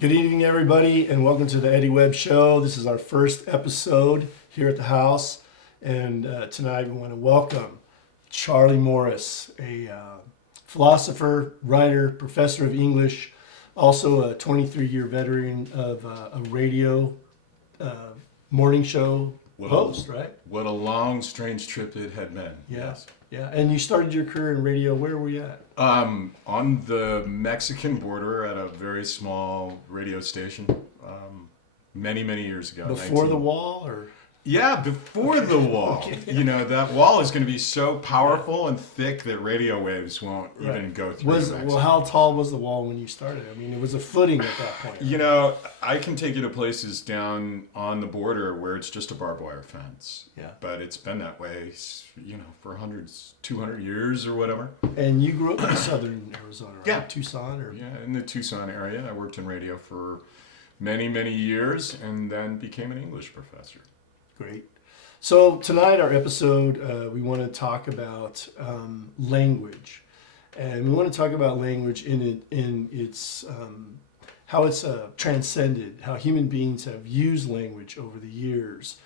Good evening, everybody, and welcome to the Eddie Webb Show. This is our first episode here at the house, and tonight we want to welcome Charlie Morris, a philosopher, writer, professor of English, also a 23-year veteran of a radio morning show host, right? What a long, strange trip it had been. Yes. Yeah, and you started your career in radio. Where were you at? On the Mexican border at a very small radio station, many, many years ago. Before the wall, or? Yeah, before the wall. Okay. You know, that wall is going to be so powerful and thick that radio waves won't even go through Mexico. Well, how tall was the wall when you started? I mean, it was a footing at that point. You know, I can take you to places down on the border where it's just a barbed wire fence. Yeah. But it's been that way, you know, for 200 years or whatever. And you grew up in southern Arizona, right? Yeah. Tucson? Or? Yeah, in the Tucson area. I worked in radio for many, many years and then became an English professor. Great. So tonight, our episode, we want to talk about language, and we want to talk about language in its how it's transcended, how human beings have used language over the years,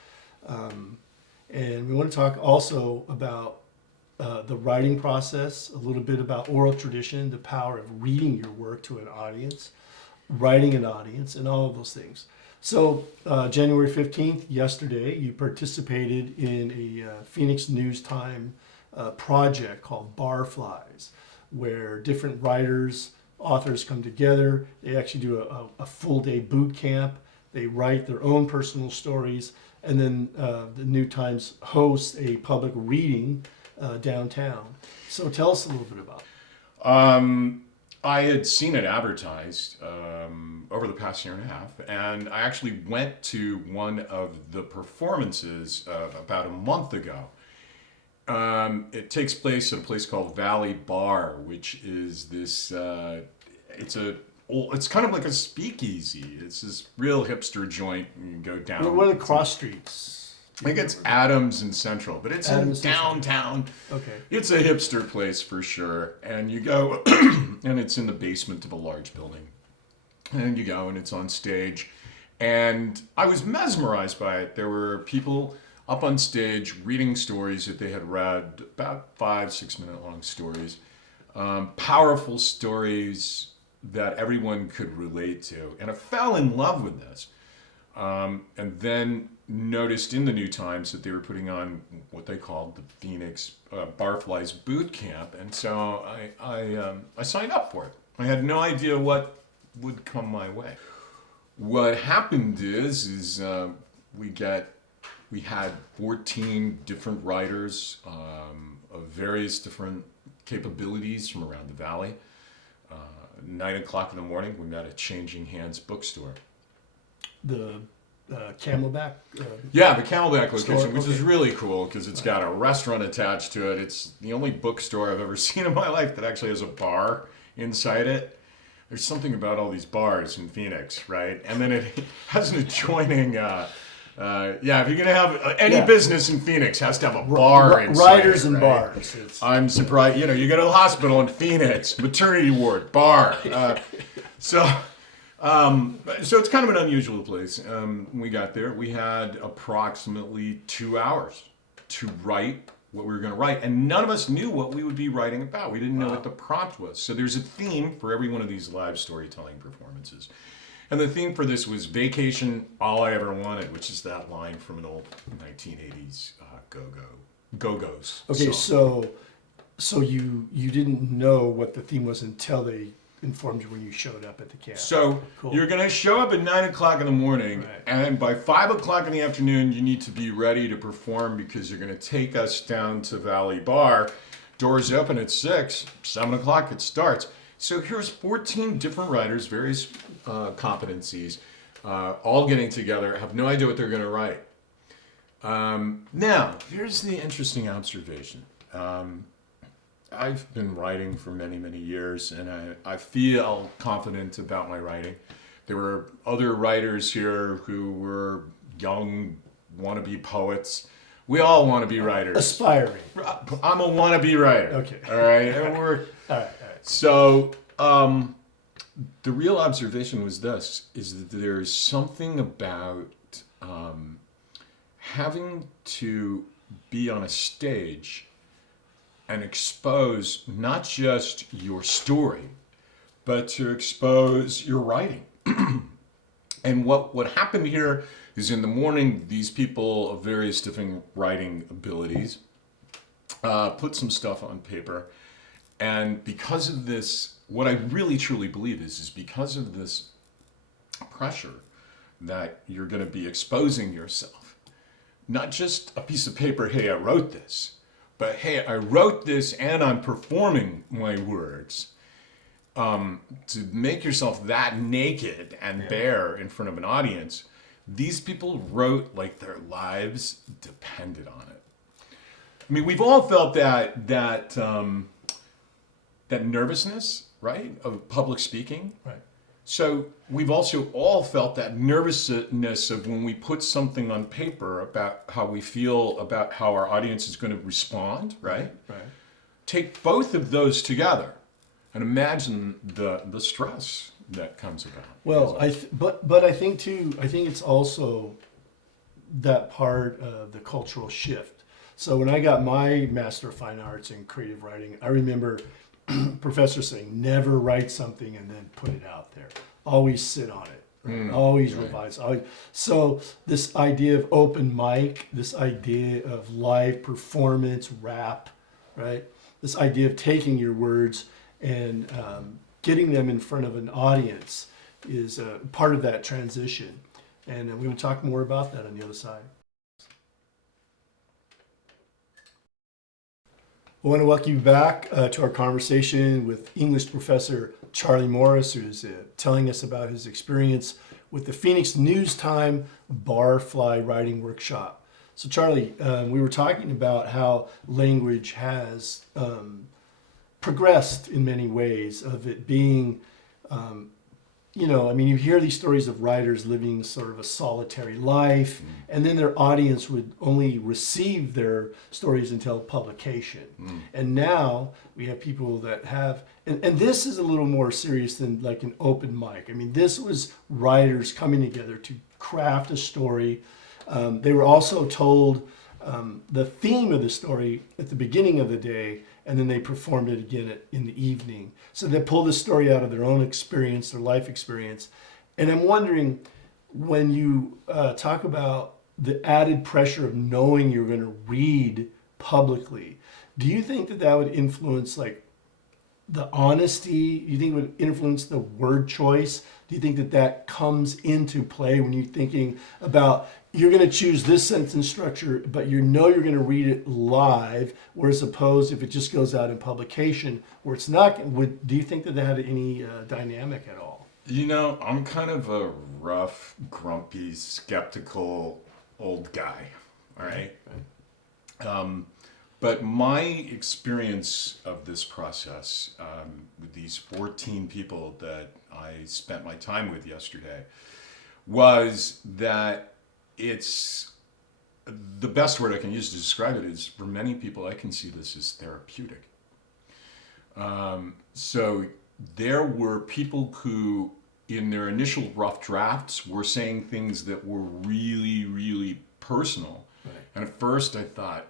and we want to talk also about the writing process, a little bit about oral tradition, the power of reading your work to an audience, writing an audience, and all of those things. So January 15th, yesterday, you participated in a Phoenix News Time project called Barflies, where different writers, authors come together. They actually do a full day boot camp. They write their own personal stories, and then the New Times hosts a public reading downtown. So tell us a little bit about it. I had seen it advertised over the past year and a half, and I actually went to one of the performances about a month ago. It takes place at a place called Valley Bar, which is this. It's kind of like a speakeasy. It's this real hipster joint. You can go down. What are the cross streets? I think it's Adams and Central, but it's in downtown. Okay. It's a hipster place for sure. And you go, and it's in the basement of a large building. And you go, and it's on stage. And I was mesmerized by it. There were people up on stage reading stories that they had read, about 5-6 minute long stories. Powerful stories that everyone could relate to. And I fell in love with this. And then noticed in the New Times that they were putting on what they called the Phoenix Barflies Boot Camp, and so I signed up for it. I had no idea what would come my way. What happened is we had 14 different writers of various different capabilities from around the valley. 9 o'clock in the morning, we met at Changing Hands bookstore. The Camelback? Yeah, the Camelback location, store, which is really cool because it's got a restaurant attached to it. It's the only bookstore I've ever seen in my life that actually has a bar inside it. There's something about all these bars in Phoenix, right? And then it has an adjoining, if you're going to have any business in Phoenix, has to have a bar inside Writers it, and right? bars. I'm surprised. You know, you go to the hospital in Phoenix, maternity ward, bar. So it's kind of an unusual place. We got there. We had approximately 2 hours to write what we were going to write, and none of us knew what we would be writing about. We didn't know what the prompt was. So there's a theme for every one of these live storytelling performances. And the theme for this was Vacation, All I Ever Wanted, which is that line from an old 1980s Go-Go's Okay, song. so you didn't know what the theme was until they informed you when you showed up at the camp. So Cool. You're going to show up at 9 o'clock in the morning, Right. and by 5 o'clock in the afternoon, you need to be ready to perform because you're going to take us down to Valley Bar. Doors open at 6, 7 o'clock it starts. So here's 14 different writers, various competencies, all getting together, have no idea what they're going to write. Now, here's the interesting observation. I've been writing for many, many years, and I feel confident about my writing. There were other writers here who were young wannabe poets. We all want to be writers. Aspiring. I'm a wannabe writer. Okay. All right. And we're All right. so the real observation was this, is that there's something about having to be on a stage and expose not just your story, but to expose your writing. And what happened here is in the morning, these people of various different writing abilities put some stuff on paper. And because of this, what I really truly believe is because of this pressure that you're going to be exposing yourself, not just a piece of paper, hey, I wrote this, but hey, I wrote this and I'm performing my words. To make yourself that naked and bare in front of an audience, these people wrote like their lives depended on it. I mean, we've all felt that nervousness, right, of public speaking. Right. So we've also all felt that nervousness of when we put something on paper about how we feel about how our audience is going to respond, right? Right. Take both of those together and imagine the stress that comes about. Well, but I think too. I think it's also that part of the cultural shift. So when I got my Master of Fine Arts in creative writing, I remember professor saying, "Never write something and then put it out there. Always sit on it. Right? Always revise." Always. So this idea of open mic, this idea of live performance, rap, right? This idea of taking your words and getting them in front of an audience is part of that transition. And we will talk more about that on the other side. I want to welcome you back to our conversation with English professor Charlie Morris, who's telling us about his experience with the Phoenix News Time barfly writing workshop. So Charlie, we were talking about how language has progressed in many ways, of it being, you hear these stories of writers living sort of a solitary life, and then their audience would only receive their stories until publication. And now we have people that have, and this is a little more serious than like an open mic. I mean, this was writers coming together to craft a story. They were also told the theme of the story at the beginning of the day, and then they performed it again in the evening. So they pulled the story out of their own experience, their life experience. And I'm wondering, when you talk about the added pressure of knowing you're going to read publicly, do you think that would influence like the honesty? Do you think it would influence the word choice? Do you think that comes into play when you're thinking about, you're going to choose this sentence structure, but you're going to read it live, whereas opposed if it just goes out in publication where it's not, do you think that had any dynamic at all? I'm kind of a rough, grumpy, skeptical old guy, all right? But my experience of this process, with these 14 people that I spent my time with yesterday, was that it's the best word I can use to describe it is, for many people, I can see this as therapeutic. So there were people who, in their initial rough drafts, were saying things that were really, really personal. Right. And at first I thought,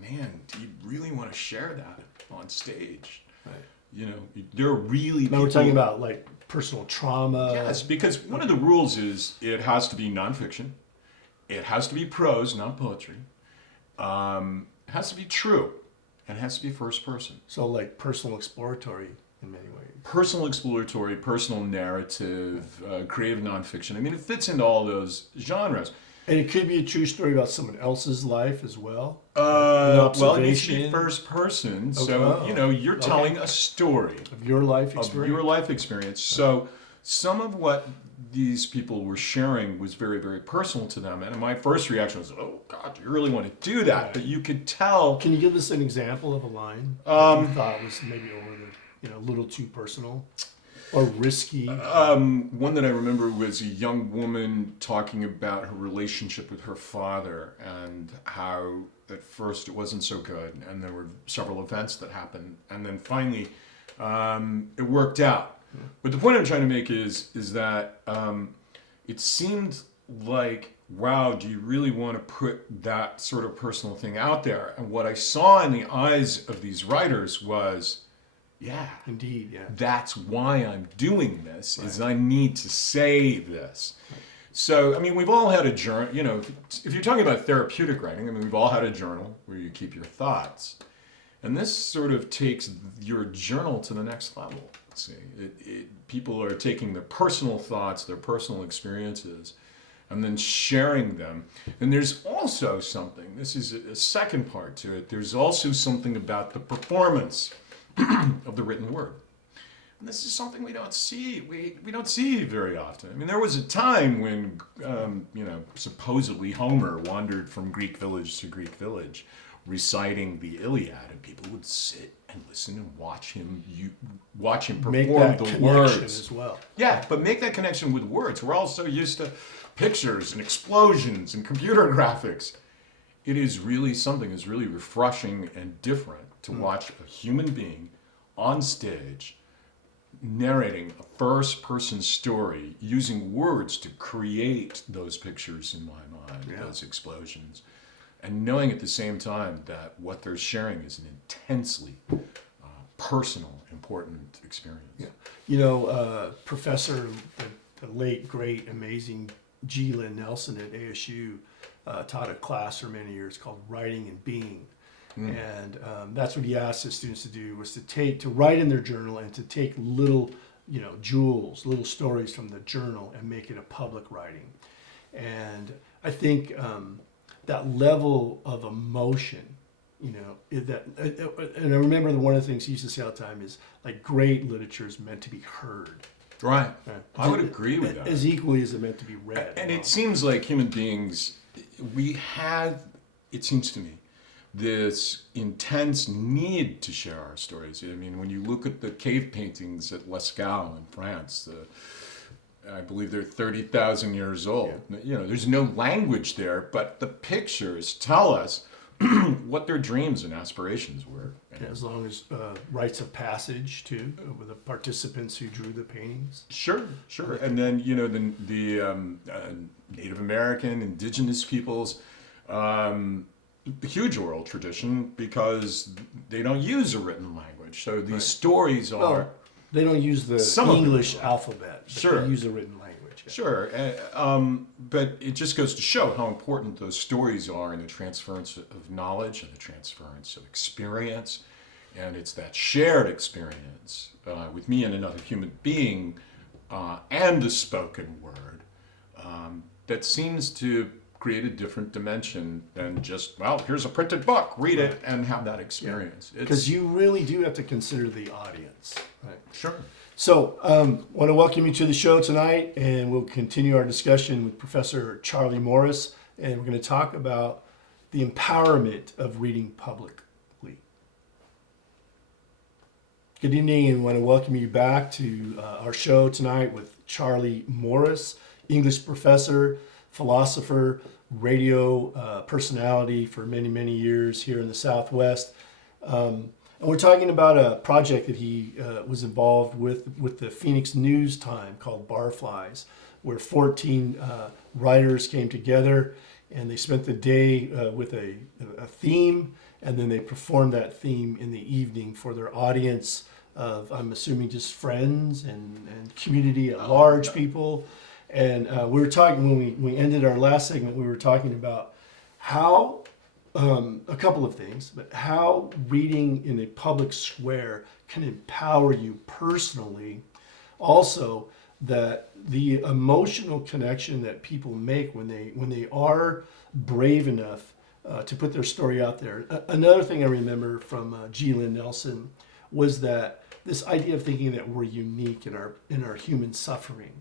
man, do you really want to share that on stage? Right. There are really now we're talking about like personal trauma. Yes, because one of the rules is it has to be nonfiction. It has to be prose, not poetry. It has to be true. And it has to be first person. So like personal exploratory in many ways. Personal exploratory, personal narrative, creative nonfiction. I mean, it fits into all those genres. And it could be a true story about someone else's life as well? Well, it needs to be first person. Okay. So, you're telling a story. Of your life experience. Of your life experience. So some of what these people were sharing was very, very personal to them. And my first reaction was, oh, God, you really want to do that? Right. But you could tell. Can you give us an example of a line that you thought was maybe over the, a little too personal or risky? One that I remember was a young woman talking about her relationship with her father and how at first it wasn't so good. And there were several events that happened. And then finally, it worked out. But the point I'm trying to make is that it seemed like, wow, do you really want to put that sort of personal thing out there? And what I saw in the eyes of these writers was, yeah, Indeed, yeah. that's why I'm doing this, is Right. I need to say this. So, I mean, we've all had a journal, you know, if you're talking about therapeutic writing, I mean, we've all had a journal where you keep your thoughts. And this sort of takes your journal to the next level. See, people are taking their personal thoughts, their personal experiences, and then sharing them. And there's also something, this is a second part to it, there's also something about the performance of the written word. And this is something we don't see. We don't see very often. I mean, there was a time when, supposedly Homer wandered from Greek village to Greek village, reciting the Iliad, and people would sit and listen and watch him Make perform that the connection words as well. Yeah, but make that connection with words. We're all so used to pictures and explosions and computer graphics. It is really something that's really refreshing and different to watch a human being on stage narrating a first-person story using words to create those pictures in my mind, those explosions, and knowing at the same time that what they're sharing is an intensely personal, important experience. Yeah. You know, Professor, the late, great, amazing G. Lynn Nelson at ASU taught a class for many years called Writing and Being. And that's what he asked his students to do, was to write in their journal and to take little, jewels, little stories from the journal and make it a public writing. And I think that level of emotion, and I remember one of the things he used to say all the time is, like, great literature is meant to be heard. Right. I would agree with that. As equally as it meant to be read. And it seems like human beings, it seems to me, this intense need to share our stories. I mean, when you look at the cave paintings at Lascaux in France, I believe they're 30,000 years old. Yeah. There's no language there, but the pictures tell us what their dreams and aspirations were. As long as rites of passage too, with the participants who drew the paintings. Sure. And then the Native American, indigenous peoples, huge oral tradition, because they don't use a written language. So these stories are. Well, they don't use the English alphabet. But Sure. They use a written language. Yeah. Sure, but it just goes to show how important those stories are in the transference of knowledge and the transference of experience. And it's that shared experience with me and another human being and the spoken word that seems to create a different dimension than just, well, here's a printed book, read it and have that experience. Because you really do have to consider the audience. Right. Sure. So, want to welcome you to the show tonight, and we'll continue our discussion with Professor Charlie Morris, and we're going to talk about the empowerment of reading publicly. Good evening, and want to welcome you back to our show tonight with Charlie Morris, English professor, philosopher, radio personality for many, many years here in the Southwest. And we're talking about a project that he was involved with the Phoenix News Time called Barflies, where 14 writers came together and they spent the day with a theme, and then they performed that theme in the evening for their audience of, I'm assuming, just friends and community at large, people. And we were talking, when we ended our last segment, we were talking about how, a couple of things, but how reading in a public square can empower you personally. Also, that the emotional connection that people make when they are brave enough to put their story out there. Another thing I remember from G. Lynn Nelson was that this idea of thinking that we're unique in our human suffering.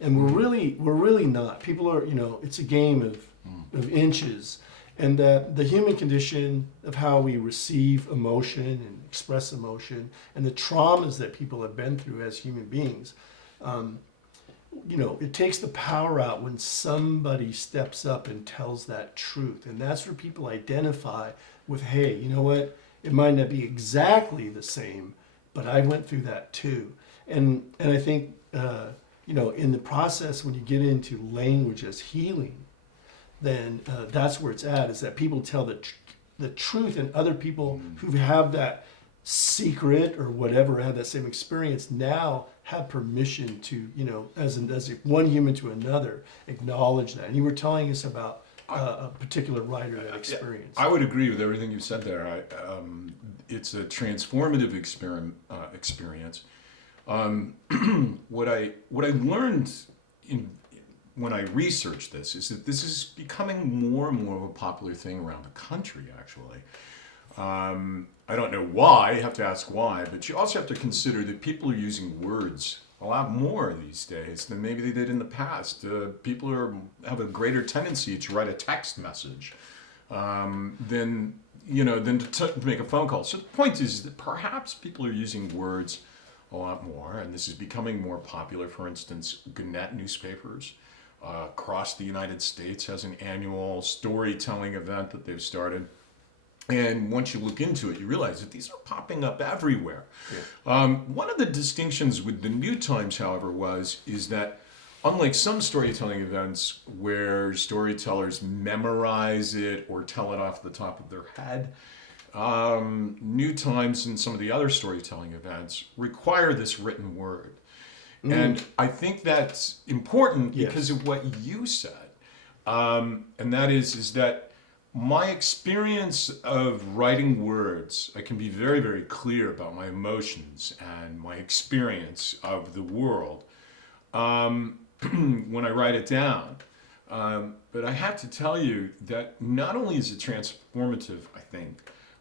And we're really not. People are, it's a game of inches. And that the human condition of how we receive emotion and express emotion and the traumas that people have been through as human beings, it takes the power out when somebody steps up and tells that truth. And that's where people identify with, hey, you know what? It might not be exactly the same, but I went through that too. And I think in the process, when you get into language as healing, then that's where it's at. Is that people tell the truth, and other people who have that secret or whatever, had that same experience, now have permission to, as if one human to another, acknowledge that. And you were telling us about a particular writer that experience. I would agree with everything you said there. It's a transformative experience. What I learned when I researched this is that this is becoming more and more of a popular thing around the country, actually. I don't know why, you have to ask why, but you also have to consider that people are using words a lot more these days than maybe they did in the past. People have a greater tendency to write a text message than to make a phone call. So the point is that perhaps people are using words a lot more, and this is becoming more popular. For instance, Gannett newspapers across the United States has an annual storytelling event that they've started. And once you look into it, you realize that these are popping up everywhere. Yeah. One of the distinctions with the New Times, however, is that unlike some storytelling events where storytellers memorize it or tell it off the top of their head, New Times and some of the other storytelling events require this written word. And I think that's important because of what you said. And that is that my experience of writing words, I can be very, very clear about my emotions and my experience of the world when I write it down. But I have to tell you that not only is it transformative, I think,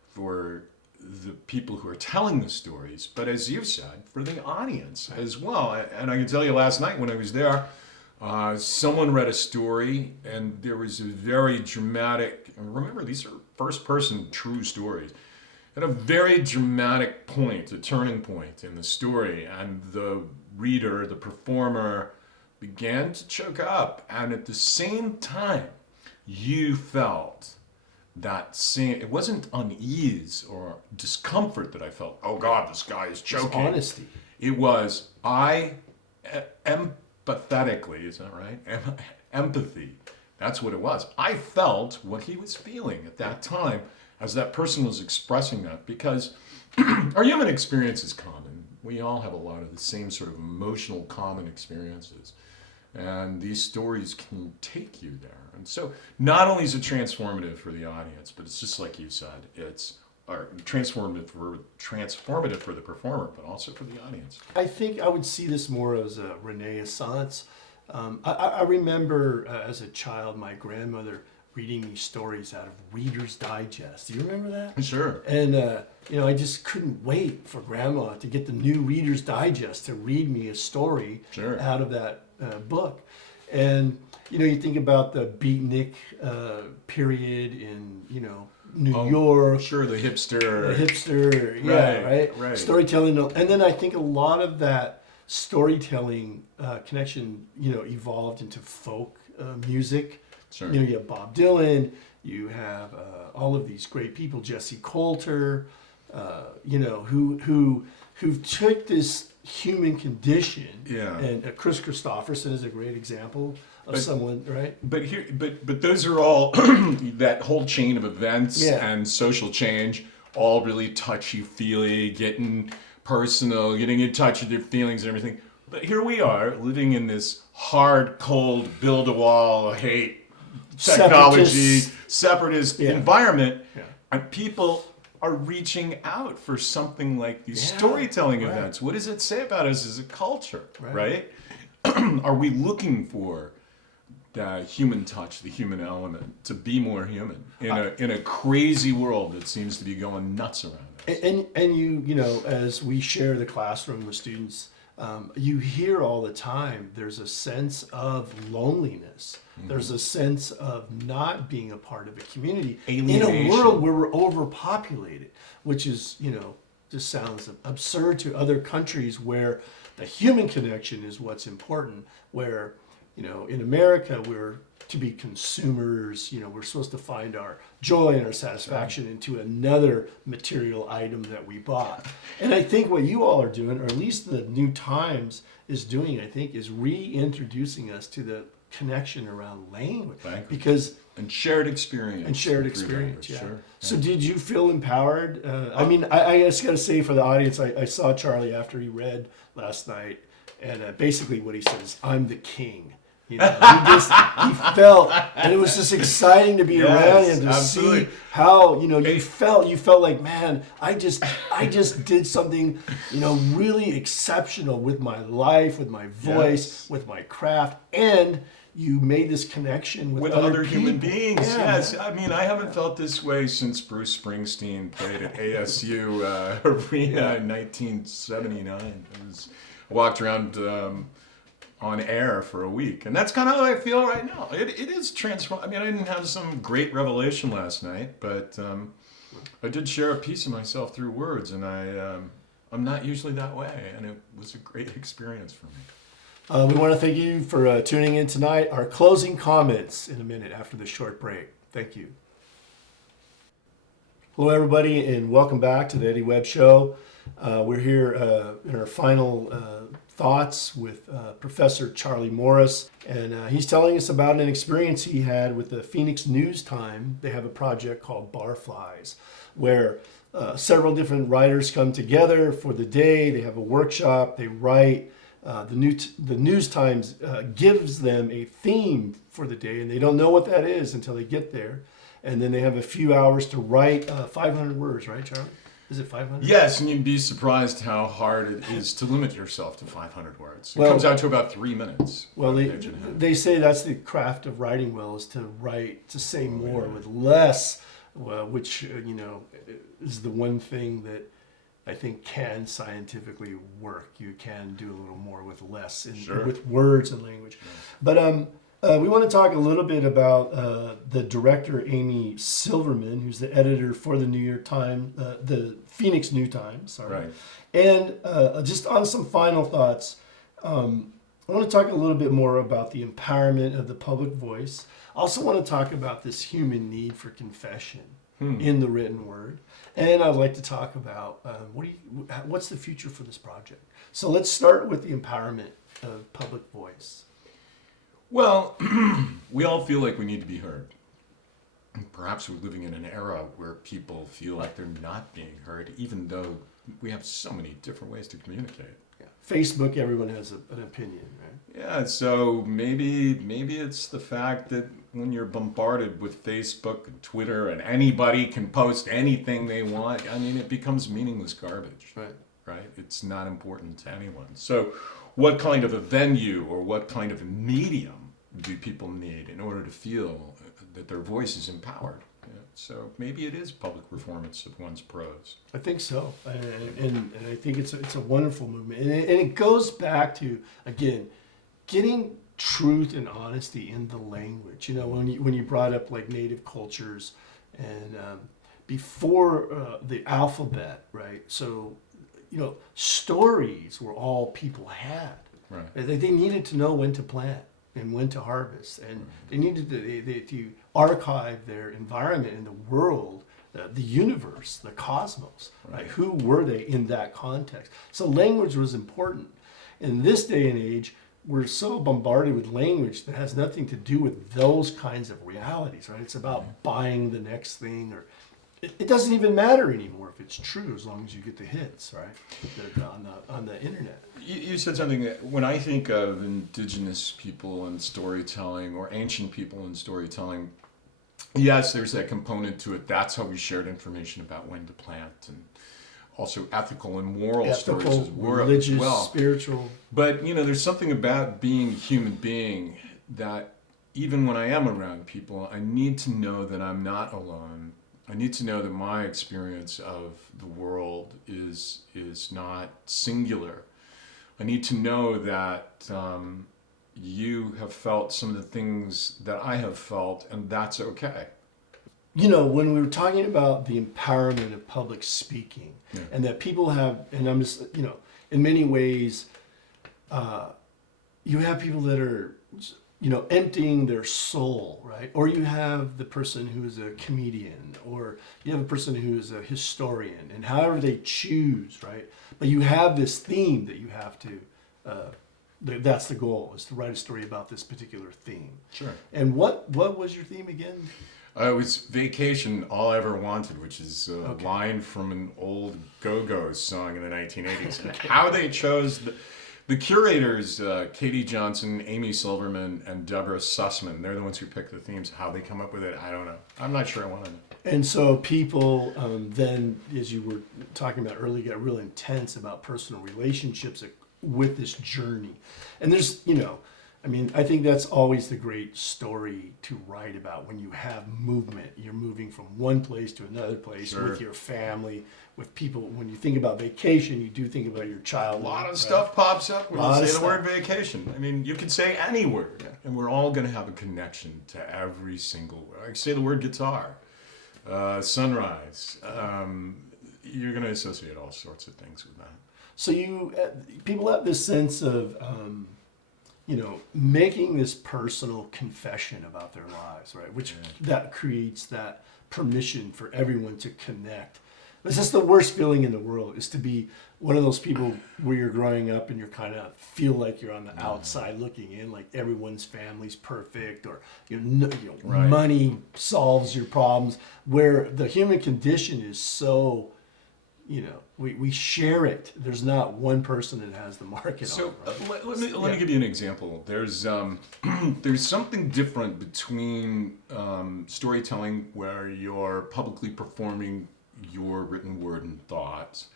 for the people who are telling the stories, but as you said, for the audience as well. And I can tell you last night when I was there, someone read a story and there was a very dramatic, and remember these are first person true stories, at a very dramatic point, a turning point in the story, and the reader, the performer, began to choke up, and at the same time you felt that same, it wasn't unease or discomfort that I felt, oh God, this guy is choking. It's honesty. It was, empathetically, is that right? Empathy. That's what it was. I felt what he was feeling at that time as that person was expressing that, because our human experience is common. We all have a lot of the same sort of emotional common experiences. And these stories can take you there. And so not only is it transformative for the audience, but it's just like you said, it's transformative for the performer, but also for the audience. I think I would see this more as a renaissance. I remember as a child, my grandmother reading these stories out of Reader's Digest. Do you remember that? Sure. And I just couldn't wait for Grandma to get the new Reader's Digest to read me a story out of that book. And you think about the beatnik period in New York. Sure, the hipster. Right. Storytelling, and then I think a lot of that storytelling connection, evolved into folk music. Sure. You have Bob Dylan, you have all of these great people, Jesse Coulter, who took this human condition. Yeah. And Chris Christopherson is a great example of someone, right? But those are all that whole chain of events and social change, all really touchy-feely, getting personal, getting in touch with your feelings and everything. But here we are living in this hard, cold, build-a-wall, hate, technology, separatist environment, and people are reaching out for something like these storytelling events. What does it say about us as a culture, right? Are we looking for the human touch, the human element, to be more human in a crazy world that seems to be going nuts around us? And you as we share the classroom with students, you hear all the time, there's a sense of loneliness. Mm-hmm. There's a sense of not being a part of a community in a world where we're overpopulated, which is, just sounds absurd to other countries where the human connection is what's important, where in America, we're to be consumers. We're supposed to find our joy and our satisfaction into another material item that we bought. And I think what you all are doing, or at least the New Times is doing, I think, is reintroducing us to the connection around language. Because and shared experience. Yeah. Sure. So did you feel empowered? I just got to say for the audience, I saw Charlie after he read last night, and basically what he says, I'm the king. He felt, and it was just exciting to be around him to see how you felt. You felt like, man, I just did something really exceptional with my life, with my voice, with my craft, and you made this connection with other human beings. Yes, I mean, I haven't felt this way since Bruce Springsteen played at ASU Arena in 1979. I walked around on air for a week, and that's kind of how I feel right now. It is transform. I mean, I didn't have some great revelation last night, but I did share a piece of myself through words, and I'm not usually that way, and it was a great experience for me. We want to thank you for tuning in tonight. Our closing comments in a minute after the short break. Thank you. Hello, everybody, and welcome back to the Eddie Webb Show. We're here in our final thoughts with Professor Charlie Morris, and he's telling us about an experience he had with the Phoenix News Time. They have a project called Barflies, where several different writers come together for the day. They have a workshop, they write. The News Times gives them a theme for the day, and they don't know what that is until they get there. And then they have a few hours to write 500 words, right, Charlie? Is it 500? Yes, and you'd be surprised how hard it is to limit yourself to 500 words. It comes out to about 3 minutes. Well, they say that's the craft of writing well, is to write, to say more with less, which, is the one thing that I think can scientifically work. You can do a little more with less, with words and language. Yeah. But we want to talk a little bit about the director, Amy Silverman, who's the editor for the New York Times, the Phoenix New Times. Sorry. Right. And just on some final thoughts, I want to talk a little bit more about the empowerment of the public voice. I also want to talk about this human need for confession in the written word. And I'd like to talk about what's the future for this project. So let's start with the empowerment of public voice. Well, we all feel like we need to be heard. Perhaps we're living in an era where people feel like they're not being heard, even though we have so many different ways to communicate. Yeah. Facebook, everyone has an opinion, right? Yeah, so maybe it's the fact that when you're bombarded with Facebook and Twitter and anybody can post anything they want, I mean, it becomes meaningless garbage. Right? It's not important to anyone. So what kind of a venue or what kind of a medium do people need in order to feel that their voice is empowered? So maybe it is public performance of one's prose. I think so, and I think it's a wonderful movement, and it goes back to, again, getting truth and honesty in the language. When you brought up like native cultures and before the alphabet, right? So stories were all people had. Right. They needed to know when to plant and when to harvest, and they needed to archive their environment in the world, the universe, the cosmos. Right? Who were they in that context? So language was important. In this day and age, we're so bombarded with language that has nothing to do with those kinds of realities. Right? It's about buying the next thing, or it doesn't even matter anymore if it's true, as long as you get the hits, right? On the internet. You said something that when I think of indigenous people and storytelling, or ancient people and storytelling, yes, there's that component to it. That's how we shared information about when to plant, and also ethical and moral stories as well. Religious, spiritual. But there's something about being a human being that even when I am around people, I need to know that I'm not alone. I need to know that my experience of the world is not singular. I need to know that you have felt some of the things that I have felt, and that's okay. When we were talking about the empowerment of public speaking, and that people have, and I'm just, in many ways, you have people that are emptying their soul, right? Or you have the person who is a comedian, or you have a person who is a historian, and however they choose, right? But you have this theme that you have to. That's the goal: is to write a story about this particular theme. Sure. And what was your theme again? It was Vacation, All I Ever Wanted, which is a line from an old Go-Go song in the 1980s. And how they chose the curators, Katie Johnson, Amy Silverman, and Deborah Sussman, they're the ones who picked the themes. How they come up with it, I don't know. I'm not sure I want to know. And so people then, as you were talking about earlier, get real intense about personal relationships with this journey. And there's, I think that's always the great story to write about when you have movement. You're moving from one place to another place with your family, with people. When you think about vacation, you do think about your child. A lot of stuff pops up when you say the word vacation. I mean, you can say any word, and we're all going to have a connection to every single word. I say the word guitar, sunrise. You're going to associate all sorts of things with that. So people have this sense of, making this personal confession about their lives, right? Which that creates that permission for everyone to connect. It's just the worst feeling in the world, is to be one of those people where you're growing up and you're kind of feel like you're on the outside looking in, like everyone's family's perfect, or money solves your problems. Where the human condition is so, we share it. There's not one person that has the market on it. Right? Let me give you an example. There's something different between storytelling, where you're publicly performing your written word and thoughts.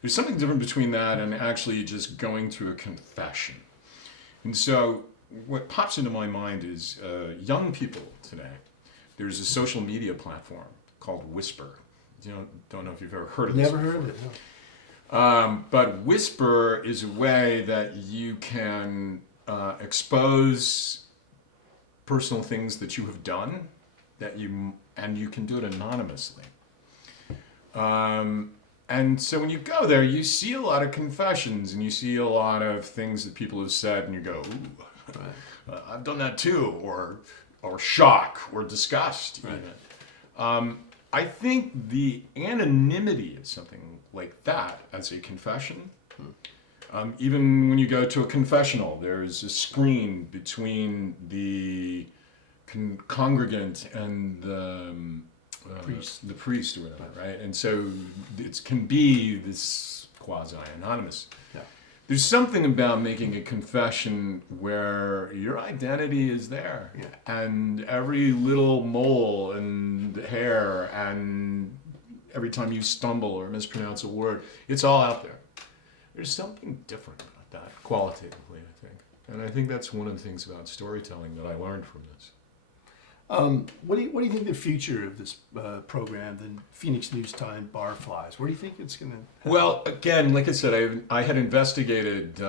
There's something different between that and actually just going through a confession. And so what pops into my mind is young people today. There's a social media platform called Whisper. Don't know if you've ever heard of this. Never heard of it. No. But Whisper is a way that you can expose personal things that you have done, and you can do it anonymously. And so when you go there, you see a lot of confessions, and you see a lot of things that people have said, and you go, "Ooh, I've done that too," or shock, or disgust. Right. I think the anonymity of something like that as a confession, even when you go to a confessional, there's a screen between the congregant and the priest or whatever, right? And so it can be this quasi-anonymous. Yeah. There's something about making a confession where your identity is there, and every little mole and hair, and every time you stumble or mispronounce a word, it's all out there. There's something different about that, qualitatively, I think. And I think that's one of the things about storytelling that I learned from this. What do you think the future of this program, the Phoenix News Time Barflies? Where do you think it's going to happen? Well, again, like I said, I had investigated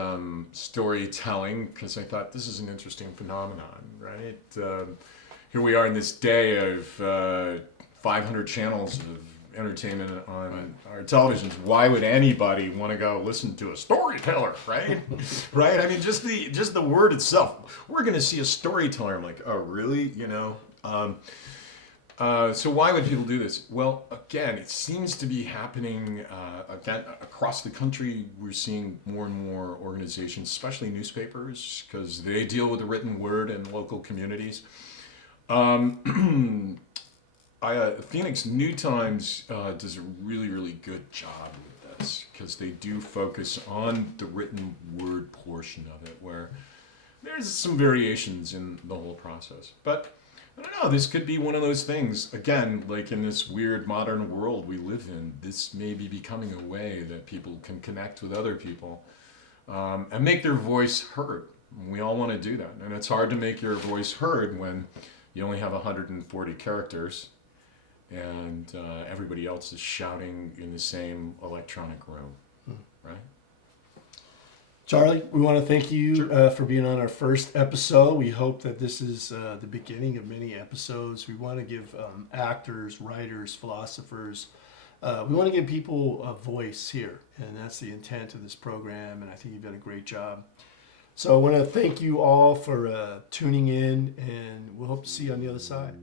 storytelling because I thought this is an interesting phenomenon, right? Here we are in this day of 500 channels of entertainment on our televisions. Why would anybody want to go listen to a storyteller, right? Right? I mean, just the word itself. We're going to see a storyteller. I'm like, oh, really? So why would people do this? Well, again, it seems to be happening again across the country. We're seeing more and more organizations, especially newspapers, because they deal with the written word in local communities. Phoenix New Times does a really, really good job with this, because they do focus on the written word portion of it, where there's some variations in the whole process. But I don't know, this could be one of those things, again, like in this weird modern world we live in, this may be becoming a way that people can connect with other people and make their voice heard. We all want to do that, and it's hard to make your voice heard when you only have 140 characters and everybody else is shouting in the same electronic room, right? Charlie, we want to thank you for being on our first episode. We hope that this is the beginning of many episodes. We want to give actors, writers, philosophers, we want to give people a voice here, and that's the intent of this program, and I think you've done a great job. So I want to thank you all for tuning in, and we'll hope to see you on the other side.